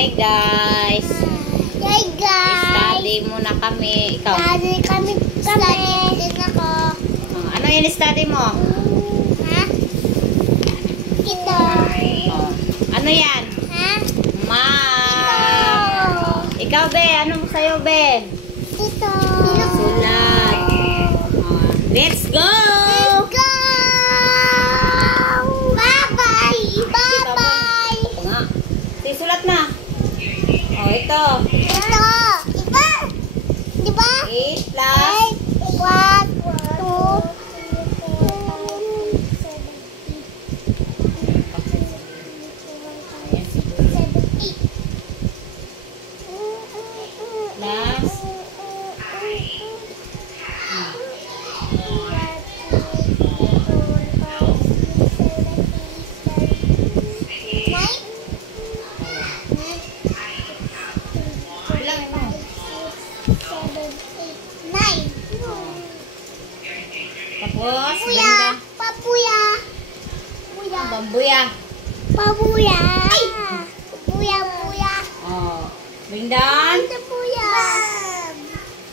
Hi guys. Hi guys. Study muna kami. Ikaw? Study kami. Study din ako. Ano yung study mo? Ha? Ito. Ano yan? Ha? Math. Ikaw, Be. Anong sa'yo, Be? Ito. Sulat. Let's go! Let's go! Bye-bye! Bye-bye! Ito nga. Sulat na. Ito. Ito. Diba? Diba? 8 plus 1, 2, plus tapos Papuya. Papuya. Papuya. bambuya. Papuya. Papuya. Papuya. Bring down. Papuya.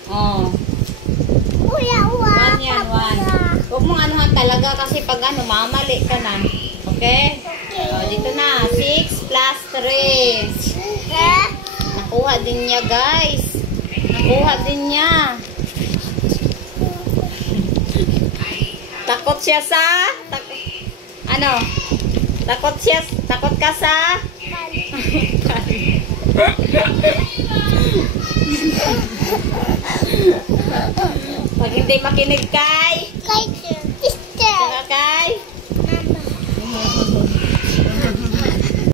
Papuya. One yan, one. Huwag mong anuhan talaga kasi pag mamali ka na. Okay? Dito na. 6 plus 3. Nakuha din niya, guys. Nakuha din niya. Takot siya sa... Ano? Takot siya... Takot ka sa... Pag hindi makinig kay... Kay sister. Saka kay... Mama.